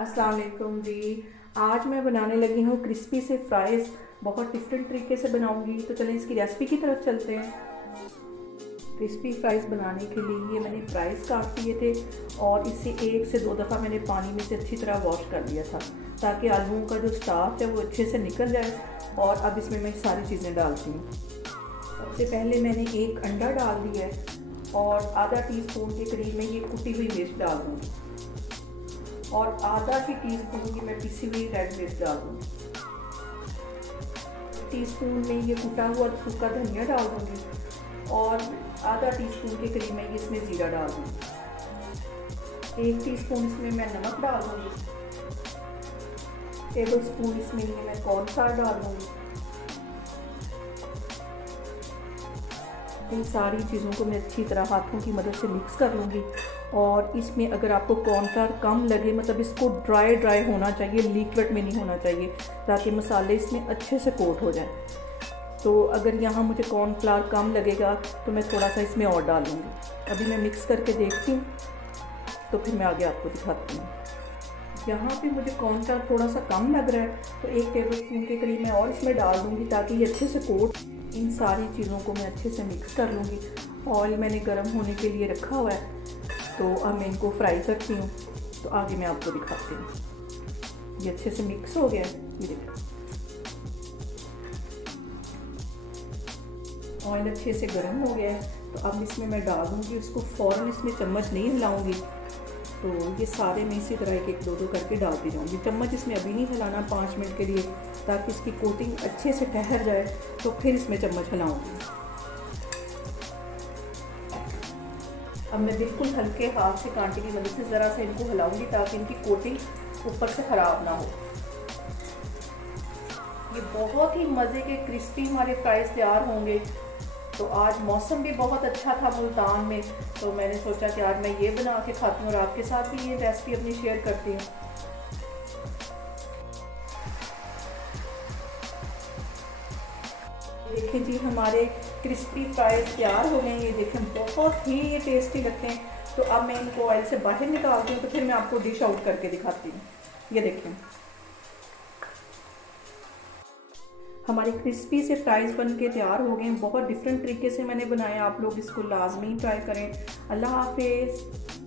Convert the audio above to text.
अस्सलाम वालेकुम जी। आज मैं बनाने लगी हूँ क्रिस्पी से फ्राइज़। बहुत डिफरेंट तरीके से बनाऊंगी, तो चलें इसकी रेसिपी की तरफ चलते हैं। क्रिस्पी फ्राइज़ बनाने के लिए मैंने फ्राइज़ काट लिए थे और इसे 1 से 2 दफ़ा मैंने पानी में से अच्छी तरह वॉश कर लिया था, ताकि आलूओं का जो स्टार्च है वो अच्छे से निकल जाए। और अब इसमें मैं सारी चीज़ें डालती हूँ। सबसे पहले मैंने 1 अंडा डाल दिया है और आधा टीस्पून के करीब में ये कुटी हुई मिर्च डाल दूँगी और आधा ही टीस्पून की मैं पिसी हुई रेड मिर्च डाल दूँगी। टीस्पून में ये कुटा हुआ सूखा धनिया डाल दूँगी और आधा टीस्पून के करीब में इसमें ज़ीरा डाल दूँगी। 1 टीस्पून इसमें मैं नमक डाल दूँगी। टेबल स्पून इसमें ये मैं कॉर्नफ्लावर डाल दूँगी। इन सारी चीज़ों को मैं अच्छी तरह हाथों की मदद से मिक्स कर लूँगी। और इसमें अगर आपको कॉर्नफ्लावर कम लगे, मतलब इसको ड्राई होना चाहिए, लिक्विड में नहीं होना चाहिए, ताकि मसाले इसमें अच्छे से कोट हो जाए। तो अगर यहाँ मुझे कॉर्नफ्लावर कम लगेगा तो मैं थोड़ा सा इसमें और डालूँगी। अभी मैं मिक्स करके देखती हूँ, तो फिर मैं आगे आपको दिखाती हूँ। यहाँ पे मुझे कॉर्नफ्लावर थोड़ा सा कम लग रहा है, तो 1 टेबल स्पून के करीब मैं और इसमें डाल दूँगी, ताकि ये अच्छे से कोट। इन सारी चीज़ों को मैं अच्छे से मिक्स कर लूँगी। ऑयल मैंने गर्म होने के लिए रखा हुआ है, तो अब मैं इनको फ्राई करती हूँ। तो आगे मैं आपको दिखाती हूँ। ये अच्छे से मिक्स हो गया है, ये देखो ऑयल अच्छे से गर्म हो गया है। तो अब इसमें मैं डाल दूँगी, उसको फ़ौरन इसमें चम्मच नहीं हिलाऊंगी। तो ये सारे मैं इसी तरह 1-1, 2-2 करके डालती जाऊँगी। चम्मच इसमें अभी नहीं हिलाना 5 मिनट के लिए, ताकि इसकी कोटिंग अच्छे से ठहर जाए, तो फिर इसमें चम्मच हिलाऊँगी। अब मैं बिल्कुल हल्के हाथ से कांटे की मदद से ज़रा से इनको हिलाऊंगी, ताकि इनकी कोटिंग ऊपर से ख़राब ना हो। ये बहुत ही मज़े के क्रिस्पी हमारे फ्राइज़ तैयार होंगे। तो आज मौसम भी बहुत अच्छा था मुल्तान में, तो मैंने सोचा कि आज मैं ये बना के खाती हूँ और आपके साथ भी ये रेसिपी अपनी शेयर करती हूँ। देखें जी, हमारे क्रिस्पी फ्राइज़ तैयार हो गए। ये देखें बहुत ही ये टेस्टी लगते हैं। तो अब मैं इनको ऑयल से बाहर निकालती हूँ, तो फिर मैं आपको डिश आउट करके दिखाती हूँ। ये देखें हमारे क्रिस्पी से फ्राइज़ बन के तैयार हो गए। बहुत डिफरेंट तरीके से मैंने बनाया, आप लोग इसको लाजमी ट्राई करें। अल्लाह हाफिज़।